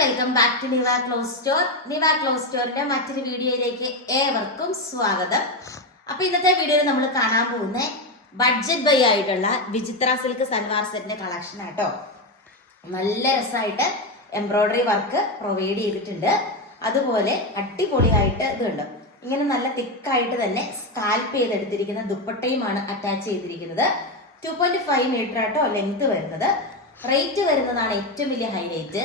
Welcome back to Niva clothes store Niva clothes സ്റ്റോറിന്റെ മറ്റൊരു വീഡിയോയിലേക്ക് ഏവർക്കും സ്വാഗതം. അപ്പൊ ഇന്നത്തെ വീഡിയോയിൽ നമ്മൾ കാണാൻ പോകുന്ന ബഡ്ജറ്റ് ബൈ ആയിട്ടുള്ള വിചിത്ര സിൽക്ക് സൽവാർ സെറ്റിന്റെ കളക്ഷൻ ആട്ടോ നല്ല രസമായിട്ട് എംബ്രോയിഡറി വർക്ക് പ്രൊവൈഡ് ചെയ്തിട്ടുണ്ട്. അതുപോലെ അടിപൊളിയായിട്ട് ഇതുണ്ട്. ഇങ്ങനെ നല്ല തിക്കായിട്ട് തന്നെ സ്കാൽപ്പ് ചെയ്തെടുത്തിരിക്കുന്ന ദുപ്പട്ടയുമാണ് അറ്റാച്ച് ചെയ്തിരിക്കുന്നത്. ടു പോയിന്റ് ഫൈവ് മീറ്റർ ആട്ടോ ലെങ്ത് വരുന്നത്. റേറ്റ് വരുന്നതാണ് ഏറ്റവും വലിയ ഹൈലൈറ്റ്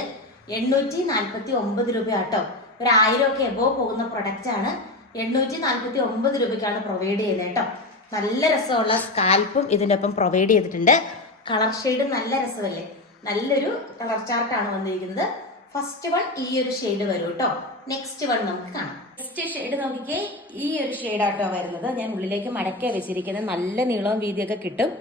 എണ്ണൂറ്റി നാൽപ്പത്തി ഒമ്പത് രൂപ ആട്ടോ ഒരു ആയിരം ഒക്കെ എബോ പോകുന്ന പ്രൊഡക്റ്റ് ആണ് എണ്ണൂറ്റി നാൽപ്പത്തി ഒമ്പത് രൂപയ്ക്കാണ് പ്രൊവൈഡ് ചെയ്യുന്നത് കേട്ടോ. നല്ല രസമുള്ള സ്കാൽപ്പും ഇതിനൊപ്പം പ്രൊവൈഡ് ചെയ്തിട്ടുണ്ട്. കളർ ഷെയ്ഡ് നല്ല രസമല്ലേ? നല്ലൊരു കളർ ചാർട്ടാണ് വന്നിരിക്കുന്നത്. ഫസ്റ്റ് വൺ ഈ ഒരു ഷെയ്ഡ് വരും കേട്ടോ. നെക്സ്റ്റ് വൺ നമുക്ക് കാണാം. നെക്സ്റ്റ് ഷെയ്ഡ് നോക്കിക്കേ. ഈ ഒരു ഷെയ്ഡാട്ടോ വരുന്നത്. ഞാൻ ഉള്ളിലേക്ക് മടക്കേ വെച്ചിരിക്കുന്നത്. നല്ല നീളവും വീതിയൊക്കെ കിട്ടും.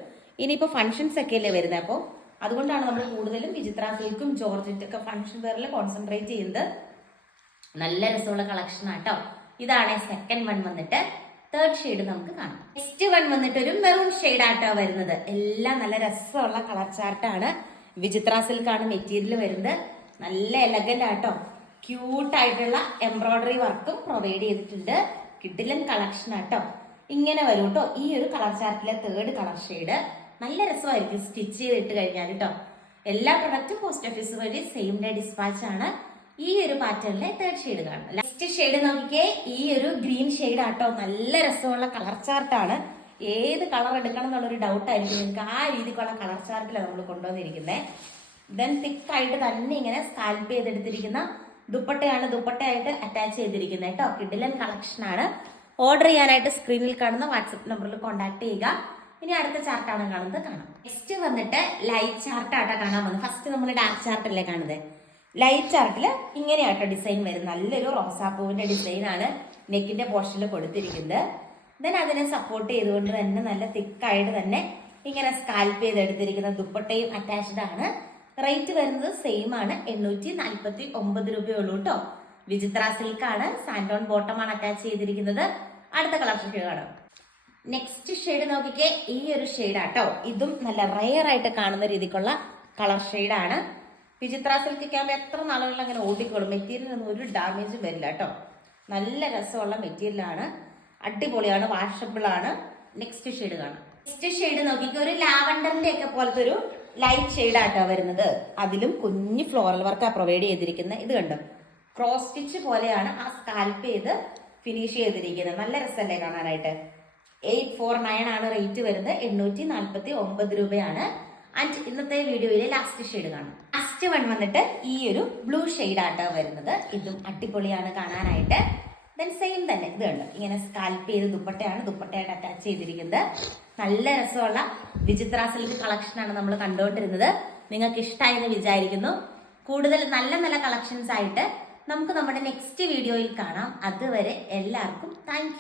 ഇനിയിപ്പോൾ ഫങ്ഷൻസ് ഒക്കെ അല്ലേ വരുന്നത്? അപ്പോൾ അതുകൊണ്ടാണ് നമ്മൾ കൂടുതലും വിചിത്ര സിൽക്കും ജോർജറ്റ് ഒക്കെ ഫംഗ്ഷൻ വെയറിൽ കോൺസെൻട്രേറ്റ് ചെയ്യുന്നത്. നല്ല രസമുള്ള കളക്ഷൻ ആട്ടോ ഇതാണ് സെക്കൻഡ് വൺ വന്നിട്ട് തേർഡ് ഷെയ്ഡ് നമുക്ക് കാണാം. നെക്സ്റ്റ് വൺ വന്നിട്ട് ഒരു മെറൂൺ ഷെയ്ഡ് ആട്ടോ വരുന്നത്. എല്ലാം നല്ല രസമുള്ള കളർ ചാർട്ടാണ് വിചിത്ര സിൽക്കാണ് മെറ്റീരിയൽ വരുന്നത്. നല്ല എലഗന്റ് ആട്ടോ ക്യൂട്ടായിട്ടുള്ള എംബ്രോയിഡറി വർക്കും പ്രൊവൈഡ് ചെയ്തിട്ടുണ്ട്. കിഡിലൻ കളക്ഷൻ ആട്ടോ ഇങ്ങനെ വരും കേട്ടോ ഈ ഒരു കളർ ചാർട്ടിലെ തേർഡ് കളർ ഷെയ്ഡ് നല്ല രസമായിരിക്കും സ്റ്റിച്ച് ചെയ്തിട്ട് കഴിഞ്ഞാൽ കേട്ടോ എല്ലാ പ്രൊഡക്റ്റും പോസ്റ്റ് ഓഫീസ് വഴി സെയിം ഡേ ഡിസ്പാച്ച് ആണ്. ഈ ഒരു പാറ്റേണിലെ തേർഡ് ഷെയ്ഡ് കാണാം ലാസ്റ്റ് ഷെയ്ഡ് നോക്കിക്കേ ഈ ഒരു ഗ്രീൻ ഷെയ്ഡ് ആട്ടോ. നല്ല രസമുള്ള കളർ ചാർട്ടാണ് ഏത് കളർ എടുക്കണം എന്നുള്ളൊരു ഡൗട്ട് ആയിരിക്കും. നിങ്ങൾക്ക് ആ രീതിക്കുള്ള കളർ ചാർട്ടിലാണ് നമ്മൾ കൊണ്ടുവന്നിരിക്കുന്നത് ദെൻ തിക്കായിട്ട് തന്നെ ഇങ്ങനെ സ്കാൽപ്പ് ചെയ്തെടുത്തിരിക്കുന്ന ദുപ്പട്ടയാണ് ദുപ്പട്ടയായിട്ട് അറ്റാച്ച് ചെയ്തിരിക്കുന്നത് കേട്ടോ കിഡിലൻ കളക്ഷനാണ് ഓർഡർ ചെയ്യാനായിട്ട് സ്ക്രീനിൽ കാണുന്ന വാട്സപ്പ് നമ്പറിൽ കോൺടാക്ട് ചെയ്യുക. ഇനി അടുത്ത ചാർട്ടാണ് കാണുന്നത്. കാണാം. നെക്സ്റ്റ് വന്നിട്ട് ലൈറ്റ് ചാർട്ടാട്ടോ കാണാൻ വന്നത് ഫസ്റ്റ് നമ്മൾ ഡാർക്ക് ചാർട്ടല്ലേ കാണുന്നത്? ലൈറ്റ് ചാർട്ടിൽ ഇങ്ങനെയാട്ടോ ഡിസൈൻ വരും നല്ലൊരു റോസാപ്പൂവിന്റെ ഡിസൈൻ ആണ് നെക്കിന്റെ പോർഷനിൽ കൊടുത്തിരിക്കുന്നത്. ദെൻ അതിനെ സപ്പോർട്ട് ചെയ്തുകൊണ്ട് തന്നെ നല്ല തിക്കായിട്ട് തന്നെ ഇങ്ങനെ സ്കാൽപ്പ് ചെയ്തെടുത്തിരിക്കുന്ന ദുപ്പട്ടയും അറ്റാച്ച്ഡ് ആണ്. റേറ്റ് വരുന്നത് സെയിം ആണ്. എണ്ണൂറ്റി നാൽപ്പത്തി ഒമ്പത് രൂപയുള്ളൂ കേട്ടോ വിചിത്ര സിൽക്കാണ് സാൻഡോൺ ബോട്ടം ആണ് അറ്റാച്ച് ചെയ്തിരിക്കുന്നത്. അടുത്ത കളർ കാണാം. നെക്സ്റ്റ് ഷെയ്ഡ് നോക്കിക്കേ ഈ ഒരു ഷെയ്ഡാട്ടോ ഇതും നല്ല റെയർ ആയിട്ട് കാണുന്ന രീതിക്കുള്ള കളർ ഷെയ്ഡാണ് വിചിത്ര സിൽക്ക് ക്യാമ്പ് എത്ര നാളുകളിൽ അങ്ങനെ ഓടിക്കോളും. മെറ്റീരിയലൊന്നും ഒരു ഡാമേജും വരില്ല കേട്ടോ നല്ല രസമുള്ള മെറ്റീരിയലാണ് അടിപൊളിയാണ് വാഷബിൾ ആണ്. നെക്സ്റ്റ് ഷെയ്ഡ് കാണാം. നെക്സ്റ്റ് ഷെയ്ഡ് നോക്കിക്കോ ഒരു ലാവണ്ടറിന്റെ ഒക്കെ പോലത്തെ ഒരു ലൈറ്റ് ഷെയ്ഡാട്ടോ വരുന്നത്. അതിലും കുഞ്ഞു ഫ്ലോറൽ വർക്കാണ് പ്രൊവൈഡ് ചെയ്തിരിക്കുന്നത് ഇത് കണ്ടോ? ക്രോസ് സ്റ്റിച്ച് പോലെയാണ് ആ സ്കാൽപ്പ് ചെയ്ത് ഫിനിഷ് ചെയ്തിരിക്കുന്നത് നല്ല രസമല്ലേ കാണാനായിട്ട്? എയ്റ്റ് ഫോർ നയൻ ആണ് റേറ്റ് വരുന്നത്. എണ്ണൂറ്റി നാൽപ്പത്തി ഒമ്പത് രൂപയാണ്. ആൻഡ് ഇന്നത്തെ വീഡിയോയിലെ ലാസ്റ്റ് ഷെയ്ഡ് കാണാം. ലാസ്റ്റ് വൺ വന്നിട്ട് ഈ ഒരു ബ്ലൂ ഷെയ്ഡ് ആട്ടോ വരുന്നത്. ഇതും അടിപൊളിയാണ് കാണാനായിട്ട്. ദെൻ സെയിം തന്നെ. ഇത് കണ്ടു? ഇങ്ങനെ സ്കാൽപ്പ് ചെയ്ത് ദുപ്പട്ടയാണ് ദുപ്പട്ടയായിട്ട് അറ്റാച്ച് ചെയ്തിരിക്കുന്നത്. നല്ല രസമുള്ള വിചിത്ര സിൽക്ക് കളക്ഷനാണ് നമ്മൾ കണ്ടുകൊണ്ടിരുന്നത്. നിങ്ങൾക്ക് ഇഷ്ടമായെന്ന് വിചാരിക്കുന്നു. കൂടുതൽ നല്ല നല്ല കളക്ഷൻസ് ആയിട്ട് നമുക്ക് നമ്മുടെ നെക്സ്റ്റ് വീഡിയോയിൽ കാണാം. അതുവരെ എല്ലാവർക്കും താങ്ക്